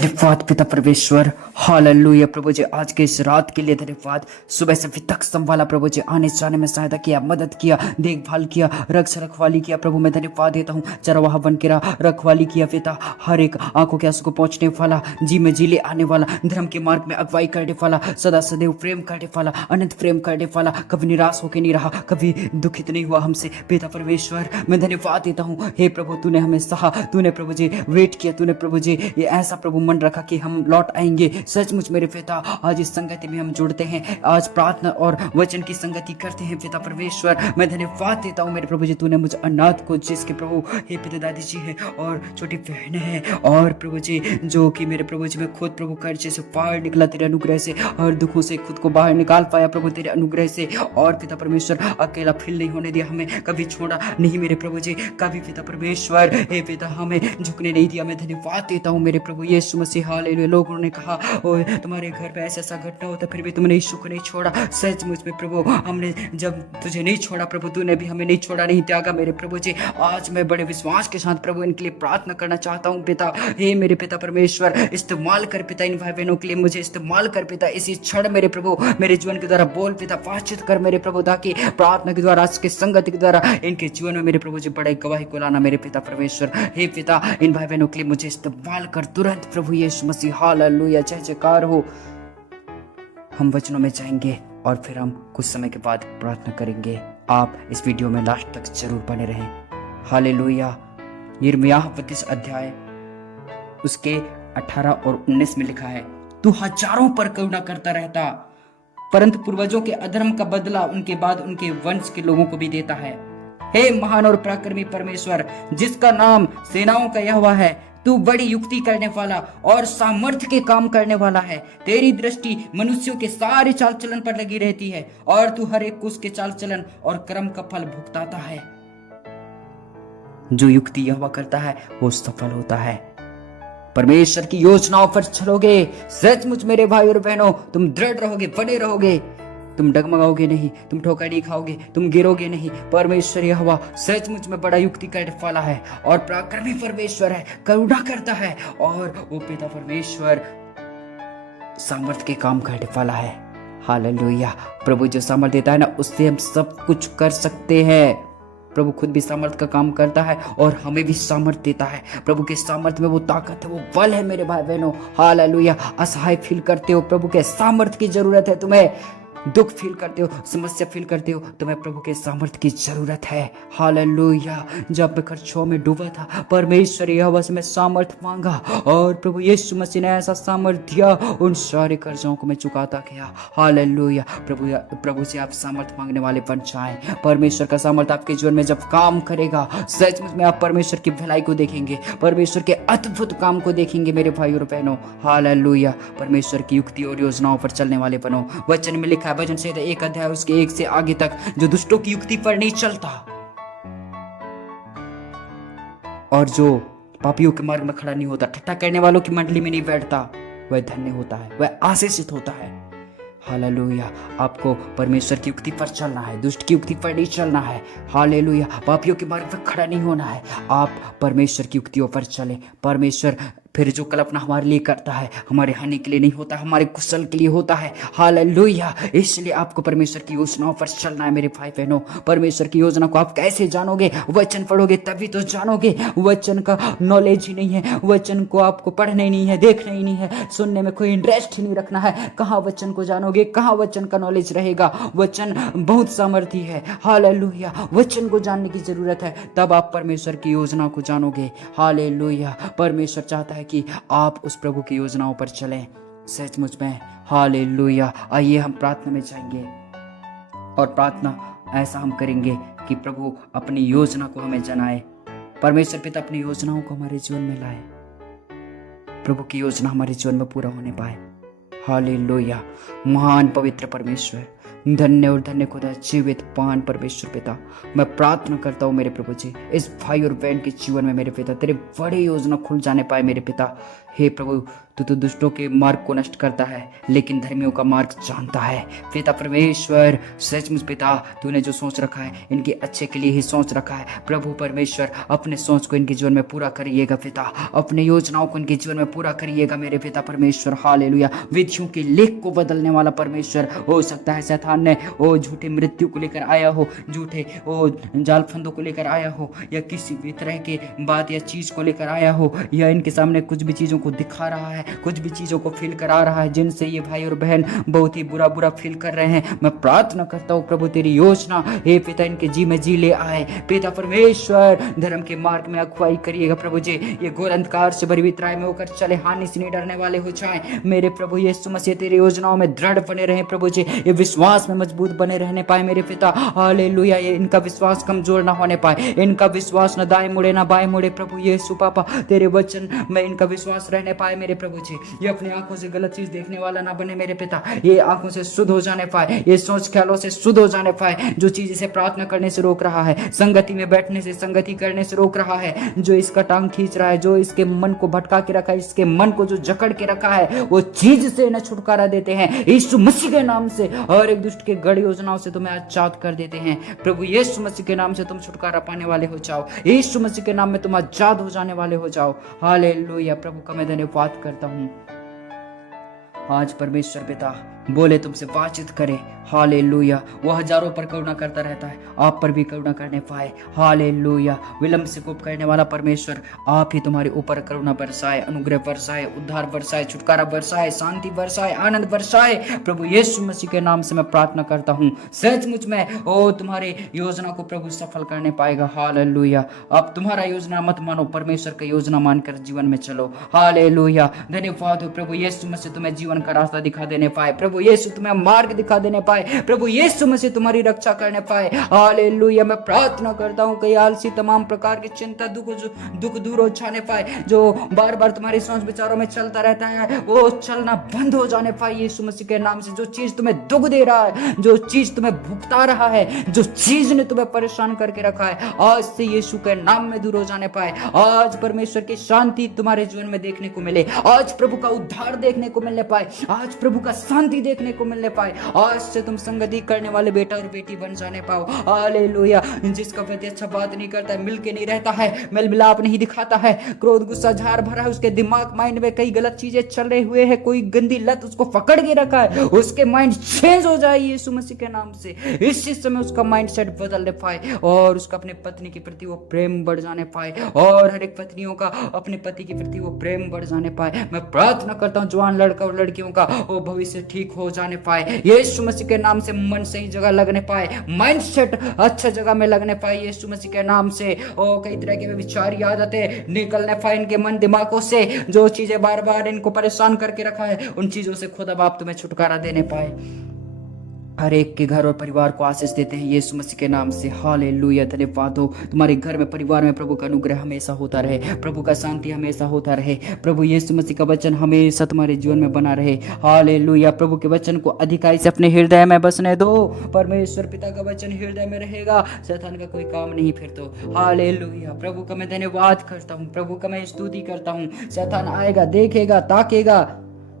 धन्यवाद पिता परमेश्वर, हालेलुया प्रभु जी। आज के इस रात के लिए धन्यवाद। सुबह से अभी तक संभाला प्रभु जी, आने जाने में सहायता किया, मदद किया, देखभाल किया, रखवाली किया प्रभु। मैं धन्यवाद देता हूँ। चरवाहा बन के रहा, रखवाली किया पिता। हर एक आंखों के आंसू को पहुंचने वाला, जी में जी ले आने वाला, धर्म के मार्ग में अगुवाई करने वाला, सदा सदैव प्रेम करने वाला, अनंत प्रेम करने वाला, कभी निराश होकर नहीं रहा, कभी दुखित नहीं हुआ हमसे पिता परमेश्वर। मैं धन्यवाद देता हूँ। हे प्रभु, तूने हमें सहा, तूने प्रभु जी वेट किया, तूने प्रभु जी ये ऐसा प्रभु मन रखा कि हम लौट आएंगे। सचमुच मेरे पिता, आज इस संगति में हम जुड़ते हैं, आज प्रार्थना और वचन की संगति करते हैं पिता परमेश्वर। मैं धन्यवाद देता हूँ मेरे प्रभु जी, तूने मुझे अनाथ को, जिसके प्रभु हे पिता दादी जी हैं और छोटी बहनें हैं, और प्रभु जी जो कि मेरे प्रभु जी में खुद प्रभु कर्जे से बाहर निकला तेरे अनुग्रह से, और दुखों से खुद को बाहर निकाल पाया प्रभु तेरे अनुग्रह से। और पिता परमेश्वर अकेला फील नहीं होने दिया, हमें कभी छोड़ा नहीं मेरे प्रभु जी, कभी पिता परमेश्वर हे पिता हमें झुकने नहीं दिया। मैं धन्यवाद देता हूँ मेरे प्रभु यीशु मसीह। हालेलुया। लोगों ने कहा ओए तुम्हारे घर पे ऐसा घटना होता, फिर भी तुमने यीशु को नहीं छोड़ा। सचमुच में प्रभु, हमने जब तुझे नहीं छोड़ा प्रभु, तूने भी हमें नहीं छोड़ा, नहीं त्यागा मेरे प्रभु जी। आज मैं बड़े विश्वास के साथ प्रभु इनके लिए प्रार्थना करना चाहता हूँ पिता। हे मेरे पिता परमेश्वर, इस्तेमाल कर पिता इन भाई बहनों के लिए, मुझे इस्तेमाल कर पिता इसी क्षण मेरे प्रभु, मेरे जीवन के द्वारा बोल पिता, बातचीत कर मेरे प्रभु, ताकि प्रार्थना के द्वारा, आज के संगति के द्वारा इनके जीवन में मेरे प्रभु जी बड़े गवाही को लाना मेरे पिता परमेश्वर। हे पिता, इन भाई बहनों के लिए मुझे इस्तेमाल कर तुरंत प्रभु यीशु मसीह। हालेलुया। जय जयकार हो। हम वचनों में जाएंगे और फिर हम कुछ समय के बाद प्रार्थना करेंगे। आप इस वीडियो में लास्ट तक जरूर बने रहें। हालेलुया। यिर्मयाह 32 अध्याय उसके 18 और 19 में लिखा है, तू हजारों पर करुणा करता रहता, परंतु पूर्वजों के अधर्म का बदला उनके बाद उनके वंश के लोगों को भी देता है। हे महान और पराक्रमी परमेश्वर, जिसका नाम सेनाओं का यहोवा है, तू बड़ी युक्ति करने वाला और सामर्थ्य के काम करने वाला है। तेरी दृष्टि मनुष्यों के सारे चाल चलन पर लगी रहती है, और तू हर एक को उसके चाल चलन और कर्म का फल भुगताता है। जो युक्ति यहोवा करता है वो सफल होता है। परमेश्वर की योजनाओं पर चलोगे, सचमुच मेरे भाई और बहनों, तुम दृढ़ रहोगे, बने रहोगे, तुम डगमगाओगे नहीं, तुम ठोकर नहीं खाओगे, तुम गिरोगे नहीं। परमेश्वर यहोवा सचमुच में बड़ा युक्ति करने वाला है और पराक्रमी परमेश्वर है, करुणा करता है, और वो पिता परमेश्वर सामर्थ्य के काम करने वाला है। हालेलुया। प्रभु जो सामर्थ्य देता है ना, उससे हम सब कुछ कर सकते हैं। प्रभु खुद भी सामर्थ्य का काम करता है और हमें भी सामर्थ्य देता है। प्रभु के सामर्थ्य में वो ताकत है, वो बल है मेरे भाई बहनों। हालेलुया। असहाय फील करते हो, प्रभु के सामर्थ्य की जरूरत है तुम्हें। दुख फील करते हो, समस्या फील करते हो, तुम्हें प्रभु के सामर्थ्य की जरूरत है। हालेलुया। जब मैं कर्जों में डूबा था, परमेश्वर यहोवा से मैं सामर्थ्य मांगा, और प्रभु यीशु मसीह ने ऐसा सामर्थ्य दिया, उन सारे कर्जों को मैं चुकाता गया। हालेलुया। प्रभु से आप सामर्थ्य मांगने वाले बन जाएं। परमेश्वर का सामर्थ्य आपके जीवन में जब काम करेगा, सचमुच में आप परमेश्वर की भलाई को देखेंगे, परमेश्वर के अद्भुत काम को देखेंगे मेरे भाई और बहनों। हालेलुया। परमेश्वर की युक्ति और योजनाओं पर चलने वाले बनो। वचन में लिखा, भजन संहिता 1 अध्याय उसके 1 से आगे तक, जो दुष्टों की युक्ति पर नहीं चलता और जो पापियों के मार्ग में खड़ा नहीं होता, ठट्ठा करने वालों की मंडली में नहीं बैठता, वह धन्य होता है, वह आशीषित होता है। हालेलुया। आपको परमेश्वर की युक्ति पर चलना है, दुष्ट की युक्ति पर नहीं चलना है। हालेलुया। पापियों के मार्ग पर खड़ा नहीं होना है, आप परमेश्वर की युक्तियों पर चले। परमेश्वर फिर जो कल्पना हमारे लिए करता है, हमारे हानि के लिए नहीं होता, हमारे कुशल के लिए होता है। हालेलुया। इसलिए आपको परमेश्वर की योजनाओं पर चलना है मेरे भाई बहनों। परमेश्वर की योजना को आप कैसे जानोगे? वचन पढ़ोगे तभी तो जानोगे। वचन का नॉलेज ही नहीं है, वचन को आपको पढ़ना ही नहीं है, देखना ही नहीं है, सुनने में कोई इंटरेस्ट ही नहीं रखना है, कहाँ वचन को जानोगे, कहाँ वचन का नॉलेज रहेगा? वचन बहुत सामर्थ्य है। हालेलुया। वचन को जानने की जरूरत है, तब आप परमेश्वर की योजना को जानोगे। हालेलुया। परमेश्वर चाहता है कि आप उस प्रभु की योजनाओं पर चलें, सचमुच में। हालेलुया। आइए हम प्रार्थना में जाएंगे और प्रार्थना ऐसा हम करेंगे कि प्रभु अपनी योजना को हमें जनाए। परमेश्वर पिता अपनी योजनाओं को हमारे जीवन में लाए, प्रभु की योजना हमारे जीवन में पूरा होने पाए। हालेलुया। महान पवित्र परमेश्वर, धन्य और धन्य खुदा, जीवित पान परमेश्वर पिता, मैं प्रार्थना करता हूँ मेरे प्रभु जी, इस भाई और बहन के जीवन में मेरे पिता तेरे बड़े योजना खुल जाने पाए मेरे पिता। हे प्रभु, तू तो दुष्टों के मार्ग को नष्ट करता है, लेकिन धर्मियों का मार्ग जानता है। पिता परमेश्वर, सचमुच पिता, तूने जो सोच रखा है इनके अच्छे के लिए ही सोच रखा है। प्रभु परमेश्वर, अपने सोच को इनके जीवन में पूरा करिएगा पिता, अपने योजनाओं को इनके जीवन में पूरा करिएगा मेरे पिता परमेश्वर। हालेलुया। विधियों के लेख को बदलने वाला परमेश्वर, हो सकता है शैतान ने ओ झूठे मृत्यु को लेकर आया हो, झूठे ओ जाल फंदों को लेकर आया हो, या किसी भी तरह के बात या चीज को लेकर आया हो, या इनके सामने कुछ भी चीजों को दिखा रहा है, कुछ भी चीजों को फील करा रहा है जिनसे ये भाई और बहन बहुत ही बुरा बुरा फील कर रहे हैं। मैं प्रार्थना करता हूँ प्रभु तेरी योजना हे पिता इनके जी में जी ले आए। पिता परमेश्वर, धर्म के मार्ग में अगुवाई करिएगा प्रभु जी। ये घोर अंधकार से भरी हुई त्राई में होकर चले, हानि से नहीं डरने वाले हो जाए मेरे प्रभु यीशु मसीह। तेरी योजनाओं में दृढ़ बने रहे प्रभु जी, ये विश्वास में मजबूत बने रहने पाए मेरे पिता। हालेलुया। ये इनका विश्वास कमजोर ना होने पाए, इनका विश्वास न दाएं मुड़े ना बाएं मुड़े प्रभु यीशु पापा। तेरे वचन में इनका विश्वास रहने पाए मेरे प्रभु जी। ये अपनी आंखों से गलत चीज देखने वाला ना बने मेरे पिता, ये आंखों से शुद्ध हो जाने पाए, ये सोच ख्यालों से शुद्ध हो जाने पाए। जो चीज इसे प्रार्थना करने से रोक रहा है, संगति में बैठने से, संगति करने से रोक रहा है, जो इसका टांग खींच रहा है, जो इसके मन को भटका के रखा है, इसके मन को जो जकड़ के रखा है, वो चीज से इन्हें छुटकारा देते हैं यीशु मसीह के नाम से। और एक दुष्ट के गढ़ योजनाओं से तुम्हें आजाद कर देते हैं प्रभु यीशु मसीह के नाम से। तुम छुटकारा पाने वाले हो जाओ यीशु मसीह के नाम में, तुम आजाद हो जाने वाले हो जाओ। हालेलुया। प्रभु का मैं धन्यवाद करता हूँ। आज परमेश्वर पिता बोले तुमसे बातचीत करे। हालेलुया। वो हजारों पर करुणा करता रहता है, आप पर भी करुणा करने पाए। हालेलुया। विलंब से कोप करने वाला परमेश्वर, आप ही तुम्हारे ऊपर करुणा बरसाए, अनुग्रह बरसाए, उद्धार बरसाए, छुटकारा बरसाए, शांति बरसाए, आनंद बरसाए प्रभु यीशु मसीह के नाम से मैं प्रार्थना करता हूँ। सचमुच में ओ तुम्हारे योजना को प्रभु सफल करने पाएगा। हालेलुया। अब तुम्हारा योजना मत मानो, परमेश्वर का योजना मानकर जीवन में चलो। हालेलुया। धन्यवाद हो प्रभु यीशु मसीह, तुम्हें जीवन का रास्ता दिखा देने पाए, प्रभु यीशु तुम्हें मार्ग दिखा देने पाए, प्रभु यीशु मसीह तुम्हारी रक्षा करने पाए। हालेलुया। मैं प्रार्थना करता हूँ कई आलसी तमाम प्रकार की चिंता दुख दूर हो जाने पाए, जो बार बार तुम्हारी सोच विचारों में चलता रहता है, वो चलना बंद हो जाने पाए यीशु मसीह के नाम से। जो चीज तुम्हें दुख दे रहा है, जो चीज तुम्हें भुगता रहा है, जो चीज ने तुम्हें परेशान करके रखा है, आज से यीशु के नाम में दूर हो जाने पाए। आज परमेश्वर की शांति तुम्हारे जीवन में देखने को मिले, आज प्रभु का उद्धार देखने को मिलने पाए, आज प्रभु का शांति देखने को मिलने पाए। आज से तुम संगति करने वाले बेटा और बेटी बन जाने पाओ। हालेलुया। जिसका पति अच्छा बात नहीं करता है, मिलके नहीं रहता है, मेल मिलाप नहीं दिखाता है, क्रोध गुस्सा झाड़ भरा है, उसके दिमाग माइंड में कई गलत चीजें चल रहे हुए हैं, कोई गंदी लत उसको पकड़ के रखा है, उसके माइंड चेंज हो जाए यीशु मसीह के नाम से। इसी समय उसका माइंड सेट बदलने पाए और उसका अपने पत्नी के प्रति वो प्रेम बढ़ जाने पाए, और हर एक पत्नियों का अपने पति के प्रति वो प्रेम बढ़ जाने पाए। मैं प्रार्थना करता हूँ जवान लड़का और लड़कियों का वो भविष्य ठीक हो जाने पाए यीशु मसीह के नाम से। मन सही जगह लगने पाए, माइंड सेट अच्छे जगह में लगने पाए यीशु मसीह के नाम से। और कई तरह के विचार आदतें निकलने पाए इनके मन दिमागों से, जो चीजें बार बार इनको परेशान करके रखा है, उन चीजों से खुदा बाप तुम्हें छुटकारा देने पाए। हर एक के घर और परिवार को आशीष देते हैं यीशु मसीह के नाम से। हालेलुया। धन्यवाद हो। तुम्हारे घर में परिवार में प्रभु का अनुग्रह हमेशा होता रहे, प्रभु का शांति हमेशा होता रहे, प्रभु यीशु मसीह का वचन हमेशा तुम्हारे जीवन में बना रहे। हालेलुया। प्रभु के वचन को अधिकाई से अपने हृदय में बसने दो। परमेश्वर पिता का वचन हृदय में रहेगा, शैतान का कोई काम नहीं फिर तो। हालेलुया। प्रभु का मैं धन्यवाद करता हूँ, प्रभु का मैं स्तुति करता हूँ। शैतान आएगा, देखेगा, ताकेगा,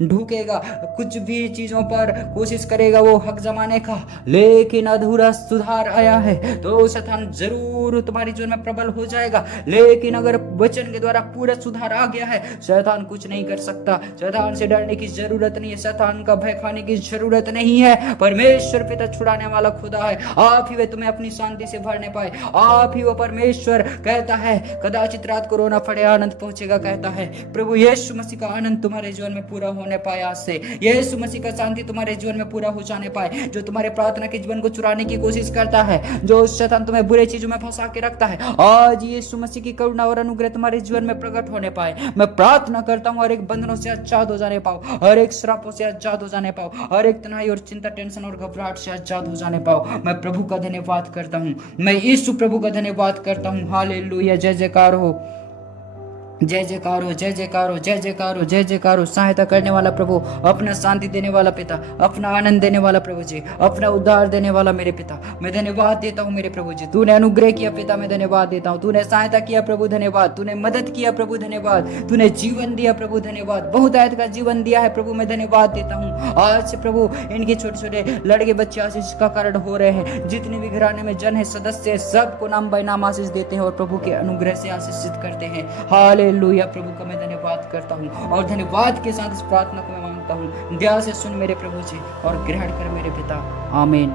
ढूकेगा, कुछ भी चीजों पर कोशिश करेगा वो हक जमाने का, लेकिन अधूरा सुधार आया है तो शैतान जरूर तुम्हारी जीवन में प्रबल हो जाएगा। लेकिन अगर वचन के द्वारा पूरा सुधार आ गया है, शैतान कुछ नहीं कर सकता। शैतान से डरने की जरूरत नहीं है, शैतान का भय खाने की जरूरत नहीं है। परमेश्वर पिता छुड़ाने वाला खुदा है, आप ही वे तुम्हें अपनी शांति से भरने पाए, आप ही वो परमेश्वर कहता है कदाचित रात को रोना पड़े आनंद पहुंचेगा कहता है। प्रभु यीशु मसीह का आनंद तुम्हारे जीवन में पूरा होने पाए, आज से यीशु मसीह का शांति तुम्हारे जीवन में पूरा हो जाने पाए। जो तुम्हारे प्रार्थना के जीवन को चुराने की कोशिश करता है, जो शैतान तुम्हें बुरे चीजों में फंसा के रखता है, आज यीशु मसीह की करुणा और अनुग्रह तुम्हारे जीवन में प्रकट होने पाए। मैं प्रार्थना करता हूँ हर एक बंधनों से आजाद हो जाने पाओ, हर एक श्रापों से आजाद हो जाने पाओ, हर एक तनाई और चिंता टेंशन और घबराहट से आजाद हो जाने पाओ। मैं प्रभु का धन्यवाद करता हूँ, मैं यीशु प्रभु का धन्यवाद करता हूँ। हालेलुया। जय जयकार हो। जय जयकार हो, जय जयकार हो, जय जयकार हो, जय जयकार हो। सहायता करने वाला प्रभु, अपना शांति देने वाला पिता, अपना आनंद देने वाला प्रभु जी, अपना उद्धार देने वाला मेरे पिता, मैं धन्यवाद देता हूँ मेरे प्रभु जी। तूने अनुग्रह किया पिता, मैं धन्यवाद देता हूँ। तूने सहायता किया प्रभु, धन्यवाद। तूने मदद किया प्रभु, धन्यवाद। तूने जीवन दिया प्रभु, धन्यवाद। बहुत आयत का जीवन दिया है प्रभु, मैं धन्यवाद देता हूँ। आज से प्रभु इनके छोटे छोटे लड़के बच्चे आशीष का कारण हो रहे हैं। जितने भी घराने में जन है, सदस्य है, सबको नाम बाय नाम आशीष देते हैं और प्रभु के अनुग्रह से आशीषित करते हैं। हालेलुया। प्रभु का मैं धन्यवाद करता हूँ और धन्यवाद के साथ इस प्रार्थना को मैं मांगता हूँ। दया से सुन मेरे प्रभु जी और ग्रहण कर मेरे पिता। आमीन।